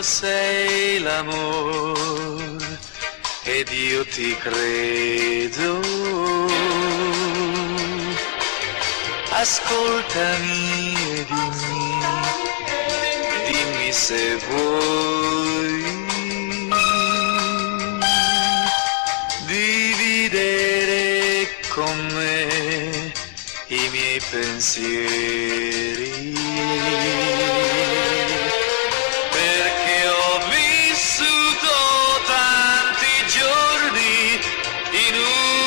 tu sei l'amore ed io ti credo. Ascoltami e dimmi se vuoi dividere con me i miei pensieri, perché ho vissuto tanti giorni inutili.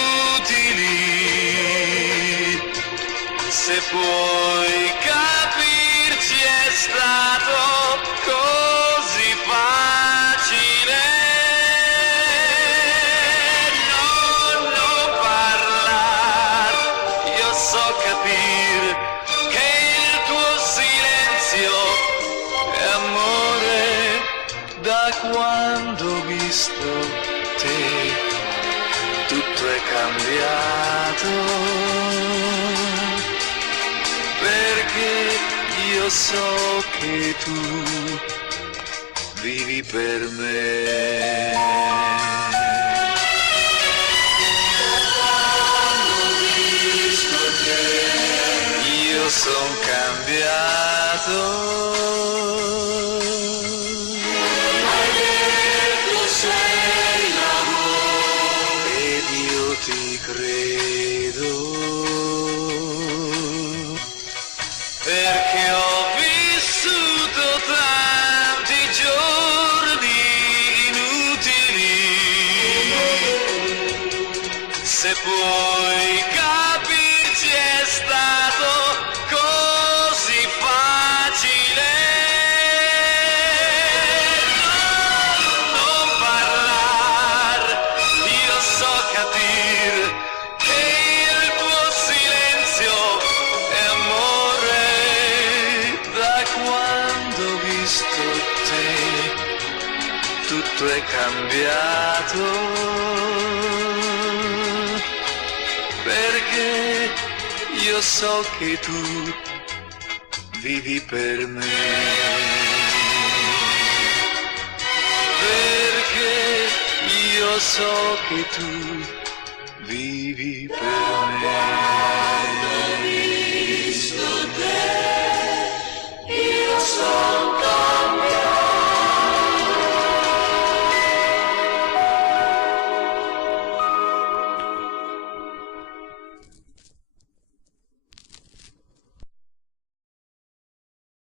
Se puoi capirci è stato così facile. Non parlar, io so capire che il tuo silenzio è amore. Da quando ho visto te tutto è cambiato, perché io so che tu vivi per me. Quando ho visto te io son cambiato. Hai detto sei l'amore ed io ti credo, perché ho vissuto tanti giorni inutili. Se puoi capirci è stato così facile. Non parlar, io so capire che il tuo silenzio è amore. Da quando ho visto te tutto è cambiato, perché io so che tu vivi per me, perché io so che tu vivi per me.